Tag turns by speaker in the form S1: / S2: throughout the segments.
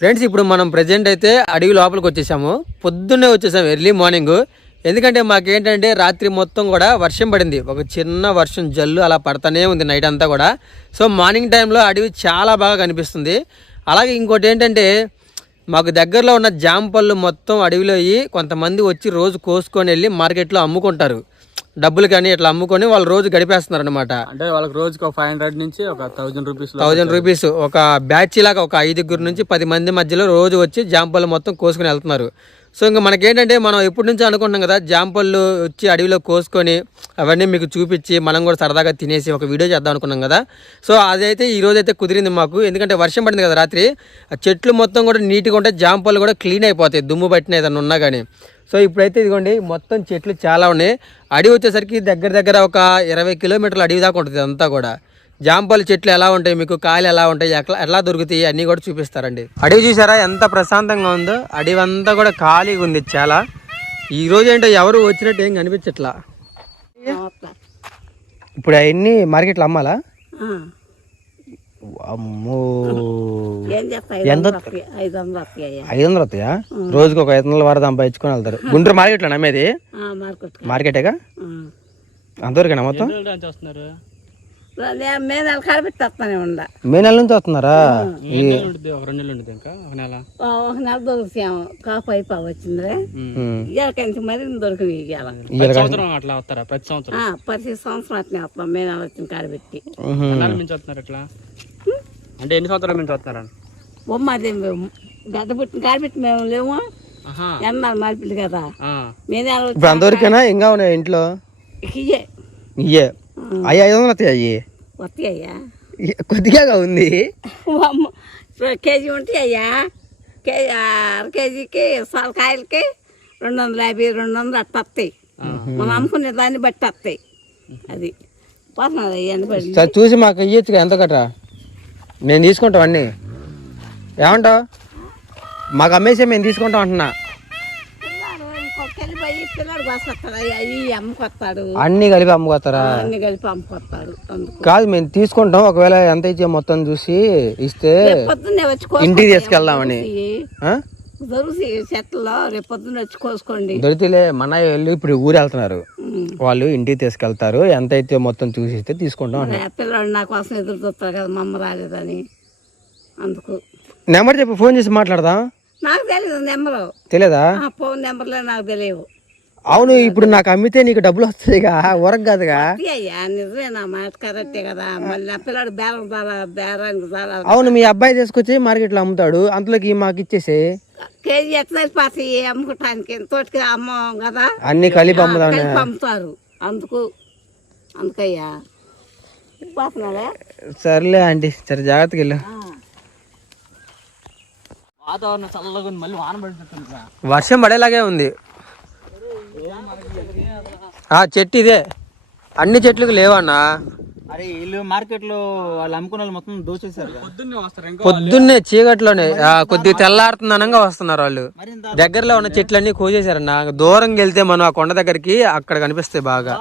S1: Friends ఇప్పుడు మనం present అయితే అడవి లోపలికి వచ్చేసాము. పొద్దున్నే వచ్చేసాము ఎర్లీ మార్నింగ్ ఎందుకంటే మాకేంటంటే రాత్రి మొత్తం కూడా వర్షం పడింది. ఒక చిన్న వర్షం జల్లు అలా పడతానే ఉంది నైట్ అంతా కూడా. సో మార్నింగ్ టైంలో అడవి చాలా బాగా కనిపిస్తుంది. అలాగే ఇంకోటి ఏంటంటే మాకు దగ్గరలో ఉన్న జామ పళ్ళు మొత్తం అడవిలో అయ్యి కొంతమంది వచ్చి రోజు కోసుకొని వెళ్ళి మార్కెట్లో అమ్ముకుంటారు. డబ్బులు కానీ ఇట్లా అమ్ముకొని వాళ్ళు రోజు గడిపేస్తున్నారు అనమాట
S2: అంటే వాళ్ళకి రోజుకి ఒక ఫైవ్ హండ్రెడ్ నుంచి ఒక థౌజండ్ రూపీస్
S1: థౌజండ్ రూపీస్ ఒక బ్యాచ్ లాగా ఒక ఐదుగురు నుంచి పది మంది మధ్యలో రోజు వచ్చి జాంపళ్ళు మొత్తం కోసుకుని వెళ్తున్నారు. సో ఇంకా మనకేంటంటే మనం ఎప్పటి నుంచో అనుకుంటున్నాం కదా జాంపళ్ళు వచ్చి అడవిలో కోసుకొని అవన్నీ మీకు చూపించి మనం కూడా సరదాగా తినేసి ఒక వీడియో చేద్దాం అనుకున్నాం కదా. సో అదైతే ఈ రోజైతే అయితే కుదిరింది మాకు. ఎందుకంటే వర్షం పడింది కదా రాత్రి. ఆ చెట్లు మొత్తం కూడా నీట్గా ఉంటే జాంపళ్ళు కూడా క్లీన్ అయిపోతాయి దుమ్ము పట్టిన ఏదైనా ఉన్నా కానీ సో ఇప్పుడైతే ఇదిగోండి మొత్తం చెట్లు చాలా ఉన్నాయి. అడవి వచ్చేసరికి దగ్గర దగ్గర ఒక ఇరవై కిలోమీటర్ల అడవి దాకా ఉంటుంది అంతా కూడా. జాంపల్ చెట్లు ఎలా ఉంటాయి మీకు కాయలు ఎలా ఉంటాయి ఎట్లా ఎలా దొరుకుతాయి అన్నీ కూడా చూపిస్తారండి. అడవి చూసారా ఎంత ప్రశాంతంగా ఉందో. అడవి అంతా కూడా ఖాళీగా ఉంది చాలా. ఈ రోజు ఏంటో ఎవరు వచ్చినట్టు ఏం కనిపించట్లా? ఇప్పుడు అవన్నీ మార్కెట్లో అమ్మాలా? అమ్మో. ఎంత?
S3: ఐదు వందలు
S1: వస్తాయా? రోజుకి ఒక ఐదు వందల వరకు సంపాదించుకొని వెళ్తారు. గుంటూరు మార్కెట్లో నమ్మేది
S3: మార్కెట్
S1: మార్కెటేగా? అంతవరకేనా మొత్తం?
S3: మే నెల వస్తానే ఉండ.
S1: మే నెల నుంచి వస్తున్నారా?
S2: ఒక రెండు నెలలు ఉంటుంది ఇంకా? ఒక నెల?
S3: ఒక నెల దొరికాము కాపు అయిపో వచ్చిందిరే. ఇవాళ మరి
S1: కాడ-
S2: సంవత్సరం అట్లా వస్తారా? ప్రతి సంవత్సరం?
S3: ఆ, ప్రతి సంవత్సరం వస్తాం. మే నెల
S2: నుంచి వస్తున్నారు ఇట్లా? అంటే ఎన్ని సంవత్సరాల నుంచి వస్తారా
S3: బొమ్మ అదే మేము. గడ్డ పుట్టిన కాడబెట్టి మేము లేము. ఎన్నాళ్ళు మార్పిల్లి కదా.
S2: ఆ.
S3: మే నెల
S1: ఇప్పుడు ఇంకా ఉన్నాయి ఇంట్లో?
S3: ఇయ్యే.
S1: ఇయ్యే. అయ్యి ఐదు వందలు వస్తాయి అయ్యి?
S3: వస్తాయ్యా
S1: కొద్దిగా ఉంది.
S3: అమ్మ, కేజీ ఉంటాయ్యా కేజీ అర కేజీకి సొరకాయలకి రెండు వందల యాభై రెండు వందలు అట్ట వస్తాయి. మనం అమ్ముకునే దాన్ని బట్టి వస్తాయి. అది. పోతున్నది
S1: చూసి మాకు ఇయ్యొచ్చు ఎంత కట్రా నేను తీసుకుంటాం అన్నీ. ఏమంటావు? మాకు అమ్మేసే మేము తీసుకుంటాం అంటున్నా.
S3: పిల్లాడు కోసుకొస్తాడు అయ్యి అయ్యి అమ్ముకొస్తాడు.
S1: అన్నీ కలిపి అమ్ముకోతారా
S3: అన్ని కలిపి అమ్ముకొస్తాడు. అందుకు.
S1: కాదు మేము తీసుకుంటాం. ఒకవేళ ఎంత ఇచ్చే మొత్తం చూసి ఇస్తే
S3: రేపు పొద్దున్నే వచ్చి
S1: ఇంటికి తీసుకెళ్దామని. ఆ?
S3: చెట్లలో రేపు పొద్దున్న వచ్చి కోసుకోండి.
S1: దొరికిలే మన వెళ్ళి ఇప్పుడు ఊరు వెళ్తున్నారు. వాళ్ళు ఇంటికి తీసుకెళ్తారు. ఎంత అయితే మొత్తం చూసి ఇస్తే తీసుకుంటాం
S3: మరి ఆ పిల్లాడు నా కోసం ఎదురు చూస్తారు కదా మా అమ్మ రాలేదని. అందుకు.
S1: నెంబర్ చెప్పి ఫోన్ చేసి మాట్లాడదాం.
S3: నాకు తెలియదు నెంబరు.
S1: తెలియదా
S3: ఆ ఫోన్ నెంబర్లే నాకు తెలియవు.
S1: అవును ఇప్పుడు నాకు అమ్మితే నీకు డబ్బులు వస్తాయిగా ఊరకు కాదుగా.
S3: నిజమే నా మాట కరెక్టే కదా. మళ్ళీ పిల్లాడు బేరం బేరానికి
S1: అవును మీ అబ్బాయి తీసుకొచ్చి మార్కెట్లో అమ్ముతాడు అంతలోకి మాకు ఇచ్చేసి.
S3: కేజీ అమ్ముకోటానికి తోటికి అమ్మం కదా.
S1: అన్ని కలిపి అమ్ముదాం
S3: కలిపి అమ్ముతారు. అందుకు అందుకయ్యా.
S1: సర్లే ఆంటీ సరే జాగ్రత్తగా వెళ్ళు.
S2: వాతావరణం చల్లగా ఉంది మళ్ళీ వాన పడుతుందా
S1: వర్షం పడేలాగే ఉంది. ఆ చెట్టు ఇదే. అన్ని చెట్లకు లేవన్నా?
S4: అరే వీళ్ళు మార్కెట్లో వాళ్ళు అమ్ముకున్న వాళ్ళు మొత్తం దోచేశారు కదా.
S2: పొద్దున్నే వస్తారు ఇంకా
S1: పొద్దున్నే చీకట్లోనే ఆ, కొద్దిగా తెల్లారుతుంది అనంగా వస్తున్నారు వాళ్ళు. దగ్గరలో ఉన్న చెట్లన్నీ కోసేశారన్న. దూరంగా వెళ్తే మనం ఆ కొండ దగ్గరికి అక్కడ కనిపిస్తాయి బాగా.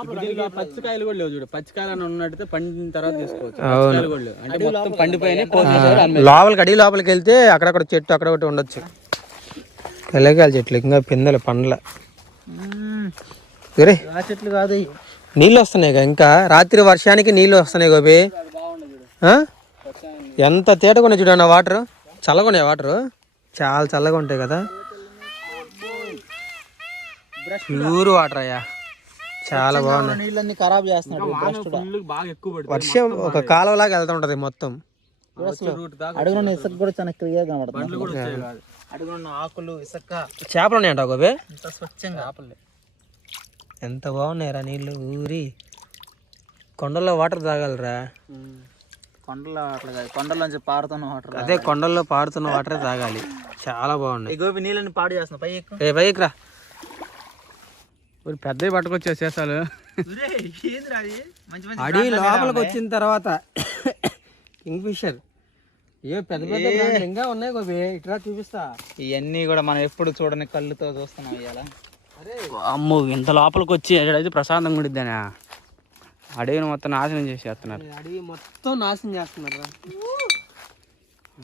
S2: పచ్చికాయలు కూడా లేవు చూడు. పచ్చికాయలు అని ఉన్నట్టు పండిన తర్వాత తీసుకోవచ్చు.
S1: లోపలికి అడవి లోపలికి వెళ్తే అక్కడక్కడ చెట్టు అక్కడ ఒకటి ఉండొచ్చు. ఎలాగాలి చెట్లు ఇంకా పిందెలు పండ్ల.
S4: చెట్లు కాదు.
S1: నీళ్ళు వస్తున్నాయి కదా ఇంకా రాత్రి వర్షానికి నీళ్ళు వస్తున్నాయి గోపి? ఎంత తేటగా ఉన్నాయి చూడన్న వాటర్? చల్లగా ఉన్నాయి వాటర్? చాలా చల్లగా ఉంటాయి కదా. ప్యూర్ వాటర్ అయ్యా. చాలా బాగున్నాయి.
S4: నీళ్ళన్నీ ఖరాబ్ చేస్తున్నాడు
S1: వర్షం ఒక కాలువలాగా వెళ్తుంటది మొత్తం.
S2: రూట్ దాకా
S4: అడుగున ఇసుక కూడా చాలా క్లియర్ కనబడుతుంది. ఆకులు ఇసుక.
S1: చేపలు ఉన్నాయంట
S4: ఇంత స్వచ్ఛంగా. ఆపలే
S1: ఎంత బాగున్నాయిరా నీళ్ళు ఊరి. కొండల్లో వాటర్ తాగలరా.
S4: కొండలో అట్లా కాదు. కొండలోంచి పారుతున్న వాటర్
S1: అదే కొండల్లో పారుతున్న వాటరే తాగాలి. చాలా బాగున్నాయి
S4: గోపి నీళ్ళని పాడు చేస్తున్నా పై ఎక్కు.
S1: పైకి రా
S2: ఒక పెద్దవి పట్టుకొచ్చే చేసాలు.
S1: అడవి లోపలికి వచ్చిన తర్వాత కింగ్ ఫిషర్ ఏ పెద్ద పెద్ద బ్రాండ్లు ఇంకా ఉన్నాయి గోపి. ఇట్లా చూపిస్తా.
S4: ఇవన్నీ కూడా మనం ఎప్పుడు చూడని కళ్ళుతో చూస్తున్నాం ఇవాళ
S2: అమ్మో ఇంత లోపలికి వచ్చి అయితే ప్రశాంతంగా ఉండిద్దానే? అడవిని మొత్తం నాశనం చేసేస్తున్నారు.
S1: అడవి మొత్తం నాశనం చేస్తున్నారు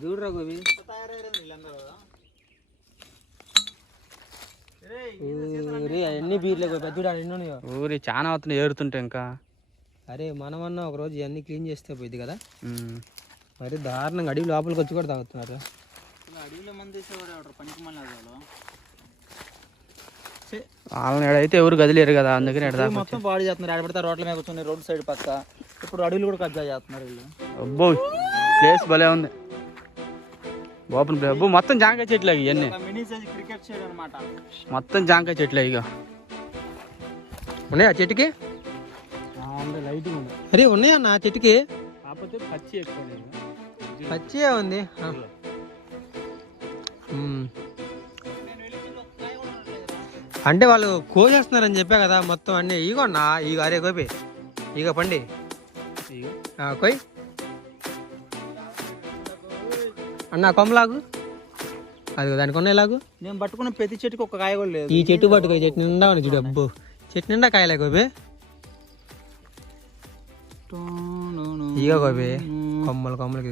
S1: చూడరా గోపి. ఊరి అన్ని బీర్లే గోపి. చూడ
S2: ఊరి చాలా అవుతుంది ఏరుతుంటే ఇంకా.
S1: అరే మనమన్నా ఒక రోజు ఇవన్నీ క్లీన్ చేస్తే పోయింది కదా. మరి దారుణంగా అడవి లోపలికి వచ్చి కూడా తాగుతున్నారు.
S4: అడవిలో మంది వేసేవాడు పనికి మళ్ళీ
S2: వాళ్ళని అయితే ఎవరు గదిలేరు కదా అందుకని ఎడదా
S4: మొత్తం పాడు చేస్తున్నారు. ఆడపడితే రోడ్ల మీద కూర్చొని రోడ్ సైడ్ పక్క. ఇప్పుడు అడవులు కూడా కబ్జా చేస్తున్నారు వీళ్ళు.
S2: అబ్బో ప్లేస్ భలే ఉంది. ఓపెన్ ప్లే అబ్బో మొత్తం జాంకాయ చెట్లు అవి ఇవన్నీ.
S4: మినీ సైజ్ క్రికెట్ సైడ్ అనమాట
S2: మొత్తం జాంకాయ చెట్లు ఇక
S1: ఉన్నాయా చెట్టుకి?
S2: లైట్ ఉంది.
S1: అరే ఉన్నాయా నా చెట్టుకి?
S2: కాకపోతే పచ్చి ఎక్కువ
S1: పచ్చిగా ఉంది. అంటే వాళ్ళు కోసేస్తున్నారని చెప్పా కదా మొత్తం అన్ని. ఇగోన్నా ఇగో అరే గోపి. ఇగో పండి. ఆ, కొయ్. అన్న కొమ్మలాగు. అది దానికి ఉన్నాయి లాగు.
S4: నేను పట్టుకున్న ప్రతి చెట్టుకి ఒక కాయ కూడా లేదు.
S1: ఈ చెట్టు పట్టుకో చెట్టు నిండా ఉంది చూడు. అబ్బో. చెట్టు నిండా కాయలే గోపి. ఇగ గోపి కొమ్మలు కొమ్మలకి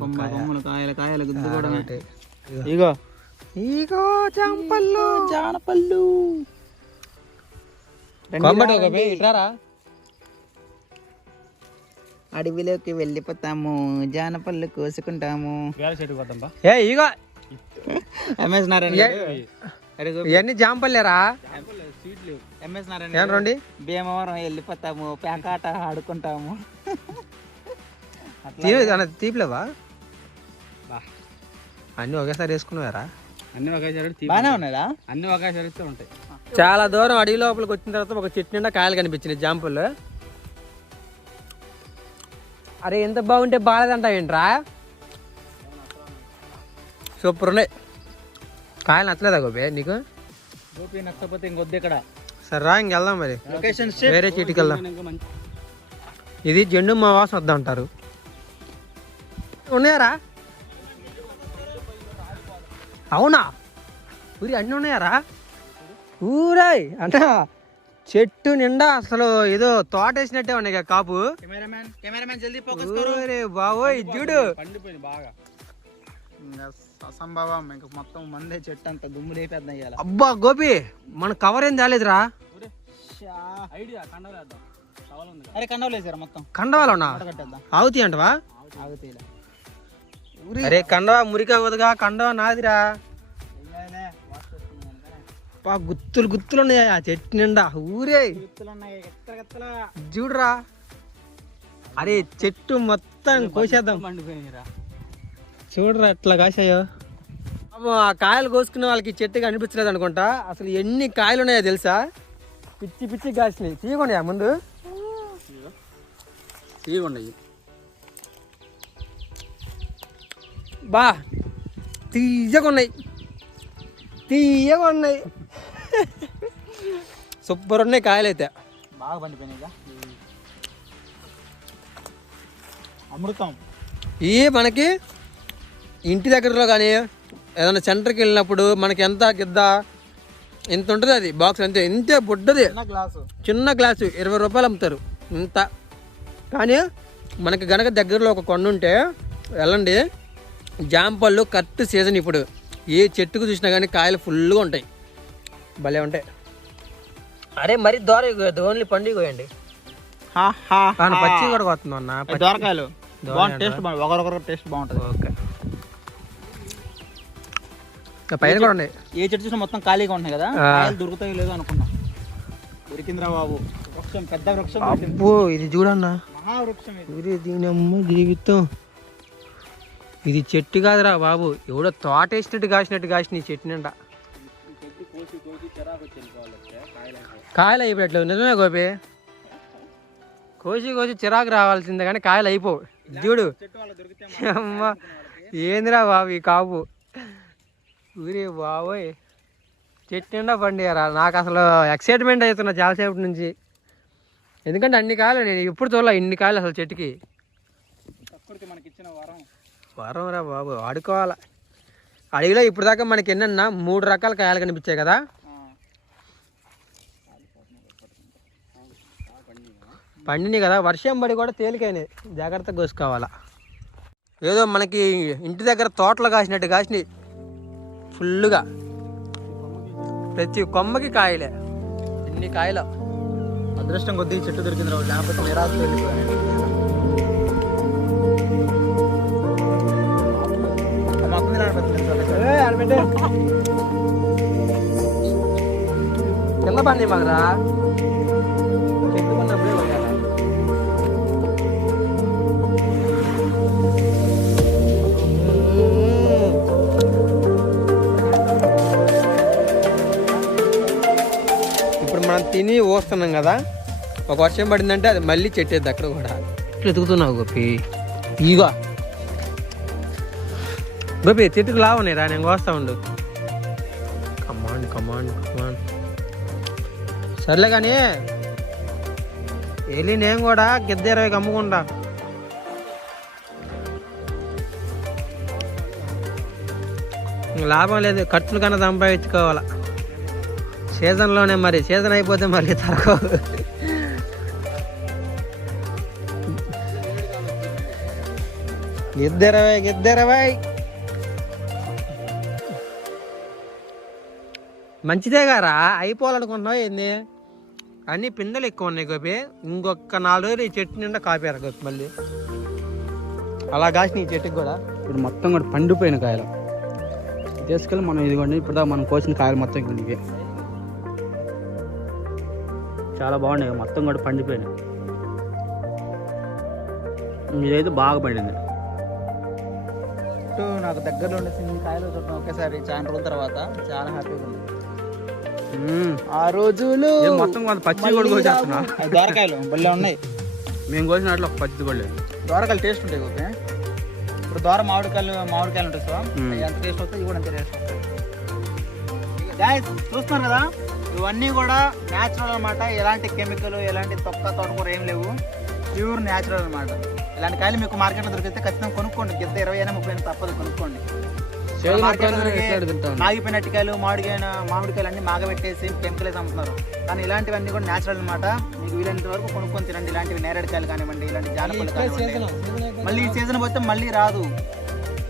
S4: కొమ్మలు కాయలు కాయలు గుద్దు కూడా.
S1: ఒకటి. ఇగో.
S4: ఇగో.
S1: ఇగో జాంపళ్ళు
S4: జానపళ్ళు.
S1: కొమ్మటి గోపి ఇట్రారా?
S4: అడవిలోకి వెళ్ళిపోతాము జానపళ్ళు కోసుకుంటాము.
S1: ఏ ఇగో.
S4: ఎంఎస్ నారాయణ
S1: ఇవన్నీ జాంపల్లేరా
S4: ఎంఎస్ నారాయణ
S1: ఏం రండి?
S4: భీమవరం వెళ్ళిపోతాము పేకాట ఆడుకుంటాము.
S1: తీపిలేవా? అన్నీ ఒకేసారి వేసుకున్నారా
S2: అన్ని ఒకేసారి అన్ని ఒకేసారి ఉంటాయి.
S1: చాలా దూరం అడవి లోపలికి వచ్చిన తర్వాత ఒక చెట్టు నిండా కాయలు కనిపించినాయి జాంపులు అరే ఎంత బాగుంటే బాగాలేదంటావు ఏంట్రా? సూపర్ ఉన్నాయి. కాయలు నచ్చలేదా గోపే నీకు?
S4: గోపి నచ్చకపోతే ఇంకొద్ది ఇక్కడ.
S1: సరే రా ఇంకెళ్దాం మరి. వేరే చెట్టుకి వెళ్దాం ఇది జెండు మా వాసన వద్దా అంటారు ఉన్నాయారా? అవునా? ఊరి అన్నీ ఉన్నాయారా? ఊరాయ్ అంటే చెట్టు నిండా అసలు ఏదో తోట వేసినట్టే ఉన్నాయి కదా కాపు. ఊరే బావోయ్ చూడు
S4: అసంభవం ఇంకా మొత్తం మందే చెట్టు అంత దుమ్ము ఇవాళ
S1: అబ్బా గోపి మన కవర్ ఏం తేలేదురా?
S2: ఐడియా కండలేద్దాం సవాల్ ఉంది
S4: అరే కండవలు వేసారు మొత్తం?
S1: కండవాలన్నా ఆవుతి అంటవా. అరే కండవా మురికి అవ్వదుగా కండవా నాదిరా. అబ్బా, గుత్తులు గుత్తులు ఉన్నాయి ఆ చెట్టు నిండా. ఊరే. చూడురా. అరే చెట్టు మొత్తం కోసేద్దాం. చూడరా ఎట్లా కాసాయో కాయలు కోసుకున్న వాళ్ళకి చెట్టు కనిపించలేదు అనుకుంటా. అసలు ఎన్ని కాయలు ఉన్నాయో తెలుసా? పిచ్చి పిచ్చి కాసినాయి. తీయకుండా ముందు.
S2: తీయకుండా
S1: బా తీయగా ఉన్నాయి. తీయగా ఉన్నాయి. సూపర్ ఉన్నాయి కాయలు అయితే
S4: బాగా పండిపోయినాయి. అమృతం.
S1: ఈ మనకి ఇంటి దగ్గరలో కానీ ఏదైనా సెంటర్కి వెళ్ళినప్పుడు మనకి ఎంత గిద్ద ఇంత ఉంటుంది అది బాక్స్ అంతే. ఇంతే బుడ్డది.
S4: చిన్న గ్లాసు.
S1: ఇరవై రూపాయలు అమ్ముతారు. ఇంత. కానీ మనకి గనక దగ్గరలో ఒక కొండ ఉంటే వెళ్ళండి. జామ పళ్ళు కరెక్ట్ సీజన్ ఇప్పుడు. ఏ చెట్టుకు చూసినా కానీ కాయలు ఫుల్గా ఉంటాయి. భలే ఉంటాయి. అరే మరి దోర ఓన్లీ పండుగ కోయండి
S4: హా, హా, హా.
S1: పచ్చి కూడా పోతుంది అన్న
S4: దోరకాయలు. టేస్ట్ ఒకరొకరు టేస్ట్ బాగుంటుంది.
S1: ఓకే. పైన కూడా ఉన్నాయి.
S4: ఏ చెట్టు చూసినా మొత్తం ఖాళీగా ఉంటున్నాయి కదా. కాయలు దొరుకుతాయో లేదో అనుకున్నా. దొరికిందిరా బాబు వృక్షం పెద్ద వృక్షం.
S1: అబ్బో ఇది చూడన్నా.
S4: మహావృక్షం ఇది.
S1: దీని అమ్మ జీవితం. ఇది చెట్టు కాదురా బాబు. ఎవడో తోట వేసినట్టు కాసినట్టు కాసిన ఈ చెట్టు నిండా. కాయలు అయిపోయట్లేదు నిజమే గోపి? కోసి కోసి చిరాకు రావాల్సిందే కానీ కాయలు అయిపోవు. చూడు.
S4: అమ్మా
S1: అమ్మ ఏందిరా బాబు ఈ కాపు? ఊరే బాబోయ్. చెట్టు నిండా పండియరా? నాకు అసలు ఎక్సైట్మెంట్ అవుతున్నా చాలాసేపటి నుంచి. ఎందుకంటే అన్ని కాయలు నేను ఎప్పుడు చూడాలి ఇన్ని కాయలు అసలు చెట్టుకి.
S4: మనకి ఇచ్చిన వరం.
S1: వరం రా బాబు ఆడుకోవాలా? అడవిలో ఇప్పుడు దాకా మనకి ఎన్నన్నా మూడు రకాల కాయలు కనిపించాయి కదా? పండినాయి కదా వర్షం పడి కూడా తేలికైనాయి. జాగ్రత్తగా కోసుకోవాలా. ఏదో మనకి ఇంటి దగ్గర తోటలు కాసినట్టు కాసినాయి. ఫుల్గా ప్రతి కొమ్మకి కాయలే. ఎన్ని కాయలు?
S4: అదృష్టం కొద్దీ చెట్టు దొరికింది రావు. లేకపోతే నిరాశ
S1: కింద పడి మాకురా చెట్టుకున్నప్పుడే కొయ్యాలా. ఇప్పుడు మనం తిని పోస్తున్నాం కదా. ఒక వర్షం పడిందంటే అది మళ్ళీ చెట్టేది అక్కడ కూడా. ఇట్లా ఎదుగుతున్నావు గోపి. ఇగో గోపి చెట్టుకు లావని రా నేను కోస్తా ఉండు. కమాండ్ కమాండ్ కమాండ్ సర్లే కానీ వెళ్ళి నేను కూడా గిద్ద ఇరవైకి అమ్ముకుంటా లాభం లేదు ఖర్చులు కన్నా సంపాదించుకోవాలా. సీజన్లోనే మరి సీజన్ అయిపోతే మళ్ళీ తరగవు గిద్దెరవై గిద్దెరవై మంచిదే గారా? అయిపోవాలనుకుంటున్నావు ఏంది? అన్ని పిందెలు ఎక్కువ ఉన్నాయి గోపి. ఇంకొక నాలుగు రోజులు ఈ చెట్టు నిండా కాపారు గోపి మళ్ళీ. అలా కాసిన ఈ చెట్టుకి కూడా.
S2: ఇప్పుడు మొత్తం కూడా పండిపోయిన కాయలు. తీసుకెళ్ళి మనం ఇదిగోండి ఇప్పుడు మనం కోసిన కాయలు మొత్తం ఇక్కడ ఇవే. చాలా బాగున్నాయి మొత్తం కూడా పండిపోయినాయి. ఇదైతే బాగా పండింది.
S4: నాకు దగ్గరలో ఉండే కాయలు చూడటం ఒకేసారి చాలా రోజుల తర్వాత. చాలా హ్యాపీగా ఉంది. ఆ రోజులు
S2: మొత్తం కొంత పచ్చి కూడా కోసేస్తున్నా.
S4: దోరకాయలు భలే ఉన్నాయి.
S2: మేము కోసిన వాటిలో ఒక పచ్చి కూడా లేదు.
S4: దోరకాయలు టేస్ట్ ఉంటాయి ఓకే. ఇప్పుడు దోర మామిడికాయలు మామిడికాయలు ఉంటాయి సో
S2: మ్మ్.
S4: అవి ఎంత టేస్ట్ వస్తాయి ఇవి కూడా అంత టేస్ట్ వస్తాయి. చూస్తున్నారు కదా? ఇవన్నీ కూడా న్యాచురల్ అన్నమాట. ఎలాంటి కెమికల్ ఎలాంటి తొక్క తోటకూర ఏం లేవు. ప్యూర్ న్యాచురల్ అన్నమాట. ఇలాంటి కాయలు మీకు మార్కెట్లో దొరికితే ఖచ్చితంగా కొనుక్కోండి. గిద్ద ఇరవై అయినా ముప్పై అయినా తప్పదు కొనుక్కోండి. మాగిపోయిన అట్టికాయలు మామిడికాయ మామిడికాయలు అన్ని మాగబెట్టేసి కెమికల్స్ అమ్ముతున్నారు కానీ ఇలాంటివన్నీ కూడా న్యాచురల్ అన్నమాట. మీకు వీలైనంత వరకు కొనుక్కొని తినండి. ఇలాంటివి నేరేడుకాయలు కానివ్వండి ఇలాంటి జానపళ్ళు కానివ్వండి. మళ్ళీ ఈ సీజన్ పోతే మళ్ళీ రాదు.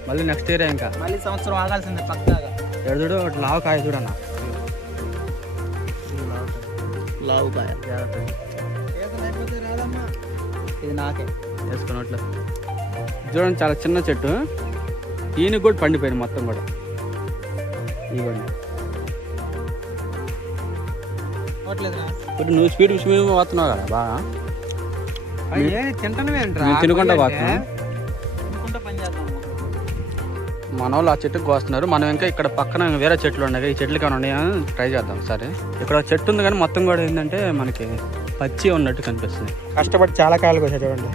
S2: మళ్ళీ నెక్స్ట్ ఇయర్ ఇంకా?
S4: మళ్ళీ సంవత్సరం ఆగాల్సిందే పక్కాగా.
S2: ఎడుదుడు ఒకటి లావు కాయ చూడన్న.
S4: లావు కాయ ఇది నాకే.
S2: వేసుకున్నట్లు చూడండి చాలా చిన్న చెట్టు. ఈయనకి కూడా పండిపోయింది మొత్తం కూడా. ఇవ్వండి ఇప్పుడు నువ్వు స్పీడ్ స్పీడ్ పోతున్నావు కదా బాగా మేము తినకుండా పోతున్నాం మన వాళ్ళు ఆ చెట్టుకు కోస్తున్నారు మనం ఇంకా ఇక్కడ పక్కన వేరే చెట్లు ఉన్నాయి ఈ చెట్లకి ఏమైనా ఉన్నాయా? ట్రై చేద్దాం సరే. ఇక్కడ చెట్టు ఉంది కానీ మొత్తం కూడా ఏంటంటే మనకి పచ్చి ఉన్నట్టు కనిపిస్తుంది.
S1: కష్టపడి చాలా కాయలు కోసా చూడండి.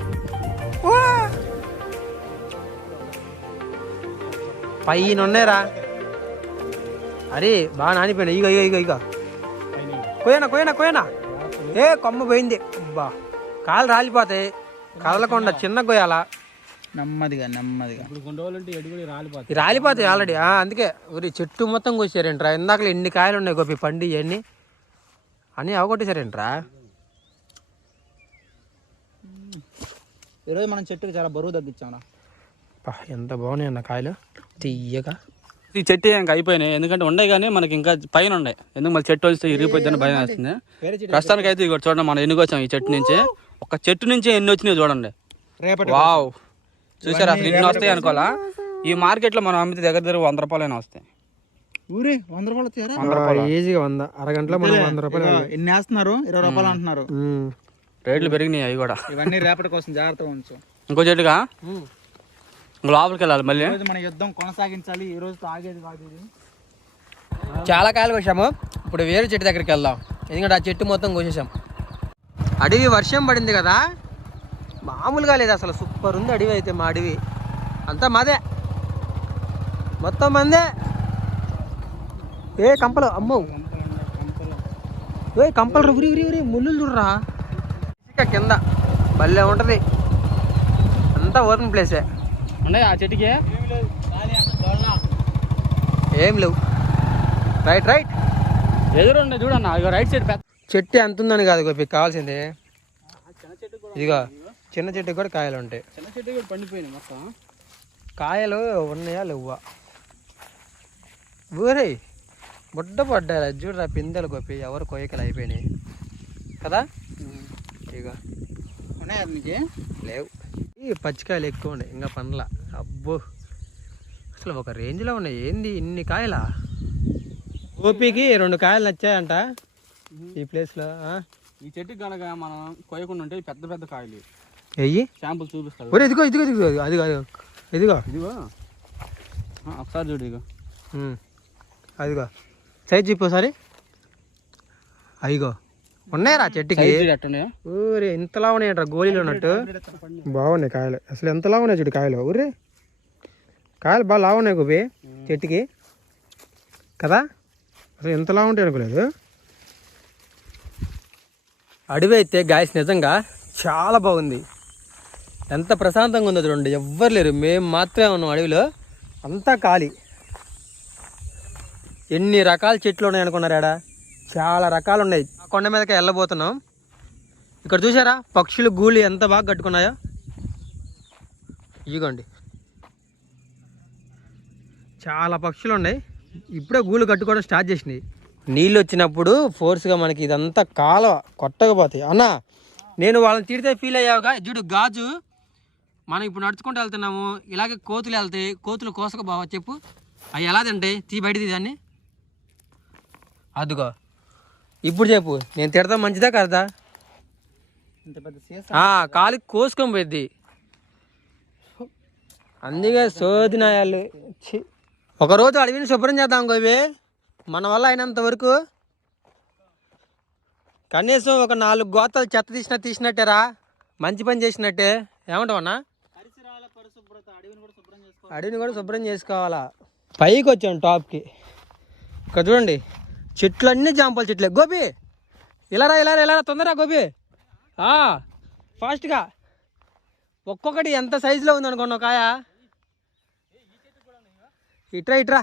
S1: పైన ఉన్నాయిరా అరే బాగా నానిపోయినా. ఇగో ఇగో ఇగో ఇగో. కోయనా కోయనా కోయనా ఏ కొమ్మ పోయింది. బా కాలు రాలిపోతాయి. కదలకుండా చిన్న కొయ్యాలా.
S4: నెమ్మదిగా నెమ్మదిగా.
S1: రాలిపోతాయి. ఆల్రెడీ. అందుకే ఊరి చెట్టు మొత్తం కోసారేంట్రా. ఇందాక ఎన్ని కాయలు ఉన్నాయి గోపి పండి ఇవన్నీ అని అవగొట్టేశారేంట్రా
S4: ఈరోజు మనం చెట్టుకి చాలా బరువు తగ్గించాం
S1: ఎంత బాగున్నాయి అన్న కాయలు. తీయగా.
S2: ఈ చెట్టు ఇంకా అయిపోయినాయి. ఎందుకంటే ఉన్నాయి కానీ మనకి ఇంకా పైన ఉన్నాయి. ఎందుకు మళ్ళీ చెట్టు వస్తే ఇరిగిపోద్దని భయం వేస్తుంది. ప్రస్తుతానికి అయితే ఇక చూడండి మనం ఎన్ని వచ్చాం ఈ చెట్టు నుంచి. ఒక చెట్టు నుంచి ఎన్ని వచ్చినాయి చూడండి.
S4: రేపటి
S2: వావ్. చూసారా? అసలు ఇన్ని వస్తాయి అనుకోవాలా? ఈ మార్కెట్లో మనం అమ్మితే దగ్గర దగ్గర వంద రూపాయలైనా వస్తాయి.
S4: ఊరే వంద రూపాయలు
S2: రూపాయలు.
S1: ఈజీగా వంద. అరగంటలో మనం వంద రూపాయలు
S4: ఇన్ని వేస్తున్నారు ఇరవై రూపాయలు అంటున్నారు.
S2: రేట్లు పెరిగినాయి అవి కూడా.
S4: ఇవన్నీ రేపటి కోసం జాగ్రత్తగా ఉంచు.
S2: ఇంకో చెట్టుగా? లోపలికి వెళ్ళాలి మళ్ళీ?
S4: ఈ రోజు మన యుద్ధం కొనసాగించాలి. ఈ రోజు ఆగేది కాదు ఇది.
S1: చాలా కాయలు కోసాము. ఇప్పుడు వేరే చెట్టు దగ్గరికి వెళ్దాం. ఎందుకంటే ఆ చెట్టు మొత్తం కోసేసాం. అడవి వర్షం పడింది కదా? మామూలుగా లేదు అసలు. సూపర్ ఉంది అడవి అయితే మా అడవి. అంతా మాదే. మొత్తం మందే. ఏ కంపలు అమ్మో. ఏ కంపలు ఉరి ఉరి ఉరి ముళ్ళు చూడరా? కింద. భలే ఉంటుంది. అంతా ఓపెన్ ప్లేసే.
S2: ఉన్నాయి ఆ చెట్టుకి?
S1: ఏం లేవు. రైట్ రైట్
S2: ఎదురు ఉన్నాయి చూడన్న ఇగో రైట్ సైడ్
S1: చెట్టు ఎంత ఉందని కాదు గోపి కావాల్సింది. ఇదిగో చిన్న చెట్టుకి కూడా కాయలు ఉంటాయి.
S2: చిన్న చెట్టు కూడా పండిపోయినాయి మొత్తం.
S1: కాయలు ఉన్నాయా లేవా? ఊరే బుడ్డ పడ్డాయి చూడరా పిందెలు కొప్పి ఎవరు కొయ్యకలు అయిపోయినాయి. కదా? ఇక
S4: ఉన్నాయా
S1: లేవు. ఈ పచ్చికాయలు ఎక్కువ ఉన్నాయి ఇంకా పండ్ల. అబ్బో. అసలు ఒక రేంజ్లో ఉన్నాయి. ఏంది ఇన్ని కాయలా? గోపికి రెండు కాయలు నచ్చాయంట. ఈ ప్లేస్లో
S2: ఈ చెట్టుకి కనుక మనం కొయ్యకుండా ఉంటే పెద్ద పెద్ద కాయలు.
S1: వెయ్యి
S2: శాంపుల్ చూపిస్తాడు.
S1: ఒరే ఇదిగో ఇదిగో ఇదిగో అది కాదు ఇదిగో.
S2: ఇదిగో. ఒకసారి చూడు ఇదిగో.
S1: అదిగో. సైజ్ చెప్పు ఒకసారి. అయ్యిగో ఉన్నాయరా చెట్టుకి? ఊరే ఇంతలా ఉన్నాయంట గోళీలు ఉన్నట్టు. బాగున్నాయి కాయలు. అసలు ఎంతలా ఉన్నాయి చెట్టు కాయలు? ఊరే. కాయలు బాగా లావు ఉన్నాయి గోపి చెట్టుకి. కదా? అసలు ఎంతలా ఉంటాయి అనుకోలేదు. అడవి అయితే గాయస్ నిజంగా చాలా బాగుంది. ఎంత ప్రశాంతంగా ఉందో చూడండి. ఎవ్వరు లేరు. మేము మాత్రమే ఉన్నాం అడవిలో. అంతా ఖాళీ. ఎన్ని రకాల చెట్లు ఉన్నాయి అనుకున్నారాడా? చాలా రకాలు ఉన్నాయి. కొండ మీదకి వెళ్ళబోతున్నాం. ఇక్కడ చూసారా పక్షులు గూళ్ళు ఎంత బాగా కట్టుకున్నాయో? ఇదిగోండి. చాలా పక్షులు ఉన్నాయి. ఇప్పుడే గూళ్ళు కట్టుకోవడం స్టార్ట్ చేసినాయి. నీళ్ళు వచ్చినప్పుడు ఫోర్స్గా మనకి ఇదంతా కాలవ కొట్టకపోతాయి. అన్న నేను వాళ్ళని తిడితే ఫీల్ అయ్యావుగా? చూడు గాజు. మనం ఇప్పుడు నడుచుకుంటూ వెళ్తున్నాము. ఇలాగే కోతులు వెళ్తాయి కోతులు కోసక బావా చెప్పు. అవి ఎలా తింటాయి? తీ బయటిది దాన్ని. అదిగో. ఇప్పుడు చెప్పు. నేను తిడతా మంచిదా ఆ, కాలికి కోసుకొని పోయిద్ది. అందుకే సోదినాయాలు. ఛీ. ఒకరోజు అడవిని శుభ్రం చేద్దాం గోవి. మన వల్ల అయినంత వరకు. కనీసం ఒక నాలుగు గోతాలు చెత్త తీసినా తీసినట్టేరా. మంచి పని చేసినట్టే. ఏమంటావు అన్నా?
S4: పరిసరాల పరిశుభ్రత అడవిని కూడా శుభ్రం చేసుకోవాలి
S1: అడవిని కూడా శుభ్రం చేసుకోవాలా? పైకి వచ్చాం టాప్కి. ఇక్కడ చూడండి. చెట్లు అన్నీ జాంపల చెట్లే. గోపి ఇలారా ఇలారా ఇలారా తొందరరా గోపి. ఫాస్ట్గా. ఒక్కొక్కటి ఎంత సైజులో ఉంది ఒక కాయ? ఇట్రా ఇట్రా.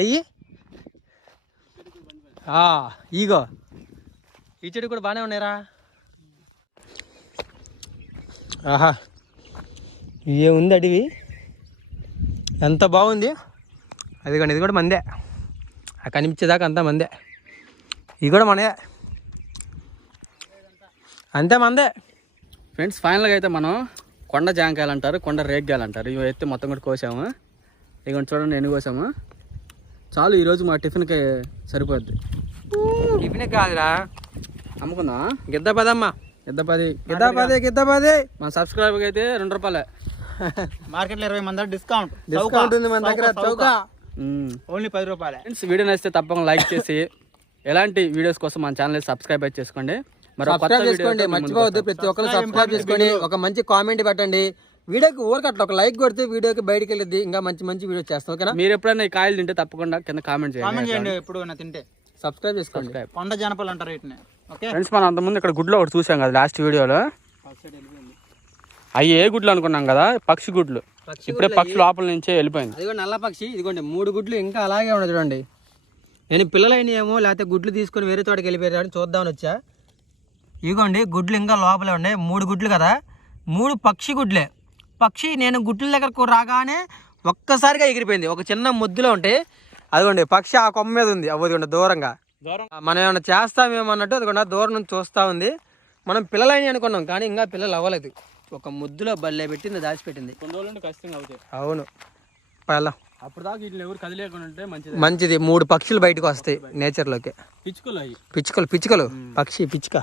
S1: ఎయ్యి ఈగో. ఈ చెట్టు కూడా బాగానే ఉన్నాయరా. ఆహా. ఏముంది అడివి. ఎంత బాగుంది? అదిగోండి ఇది కూడా మందే. ఆ కనిపించేదాకా అంతా మందే. ఇది కూడా మనదే అంతే మందే.
S2: ఫ్రెండ్స్ ఫైనల్గా అయితే మనం కొండ జాంకాయలు అంటారు కొండ రేగ్గాయలు అంటారు ఇవి అయితే మొత్తం కూడా కోసాము. ఇక చూడండి ఎన్ని కోసాము. చాలు ఈరోజు మా టిఫిన్కి సరిపోద్ది.
S1: టిఫిన్ కాదురా.
S2: అమ్ముకుందా?
S1: గిద్ద పదమ్మా.
S2: ఎంత పది.
S1: గిద్ద పదే గిద్ద పదే.
S2: మన సబ్స్క్రైబర్కి అయితే రెండు రూపాయలే.
S4: మార్కెట్లో ఇరవై మంది డిస్కౌంట్.
S1: డిస్కౌంట్ ఉంది మన దగ్గర చౌక.
S4: ఓన్లీ పది రూపాయలే.
S2: ఫ్రెండ్స్ వీడియో నచ్చితే తప్పకుండా లైక్ చేసి ఎలాంటి వీడియోస్ కోసం మన ఛానల్ సబ్స్క్రైబ్ అయితే చేసుకోండి. మరి
S1: సబ్స్క్రైబ్ చేసుకోండి మర్చిపోవద్దు. ప్రతి ఒక్కరు సబ్స్క్రైబ్ చేసుకోండి. ఒక మంచి కామెంట్ పెట్టండి. వీడియోకి ఊరకట్ల ఒక లైక్ కొడితే వీడియోకి బయటికి వెళ్ళిద్ది. ఇంకా మంచి మంచి వీడియో చేస్తాం ఓకేనా?
S2: మీరు ఎప్పుడైనా ఈ కాయలు తింటే తప్పకుండా కింద కామెంట్
S4: కామెంట్
S2: చేయండి
S4: చేయండి ఎప్పుడు నా తింటే.
S1: సబ్స్క్రైబ్ చేసుకోండి.
S4: కొండ జనపలు అంటారు వీటిని ఓకే?
S2: ఫ్రెండ్స్ మనం అంతకుముందు ఇక్కడ గుడ్లు ఒకటి చూసాం కదా లాస్ట్ వీడియోలో అవి ఏ గుడ్లు అనుకున్నాం కదా? పక్షి గుడ్లు. ఇప్పుడే పక్షి లోపల నుంచే వెళ్ళిపోయింది.
S1: అది కూడా నల్ల పక్షి. ఇదిగోండి మూడు గుడ్లు ఇంకా అలాగే ఉన్నాయి చూడండి. నేను పిల్లలైనయేమో లేకపోతే గుడ్లు తీసుకొని వేరే తోటకి వెళ్ళిపోయారు అని చూద్దామని వచ్చా. ఇదిగోండి గుడ్లు ఇంకా లోపలే ఉన్నాయి. మూడు గుడ్లు కదా. మూడు పక్షి గుడ్లే. పక్షి నేను గుడ్ల దగ్గరకు రాగానే ఒక్కసారిగా ఎగిరిపోయింది. ఒక చిన్న ముద్దులో ఉంటే అదిగోండి పక్షి ఆ కొమ్మ మీద ఉంది. అవ్వదిగోండి దూరంగా.
S2: దూరం.
S1: మనం ఏమైనా చేస్తామేమో అన్నట్టు అదిగోండి దూరం నుంచి చూస్తూ ఉంది. మనం పిల్లలైన అనుకున్నాం కానీ ఇంకా పిల్లలు అవ్వలేదు. ఒక ముద్దులో బల్లే పెట్టింది దాచిపెట్టింది.
S2: కొన్ని రోజులు ఖచ్చితంగా అవుతాయి.
S1: అవును. పైలా
S2: అప్పుడు దాకా వీటిని ఎవరు కదిలేకుండా ఉంటే మంచిది.
S1: మంచిది. మూడు పక్షులు బయటకు వస్తాయి నేచర్లోకి.
S2: పిచ్చుకలు అవి.
S1: పిచ్చుకలు పిచ్చుకలు. పక్షి పిచ్చుక.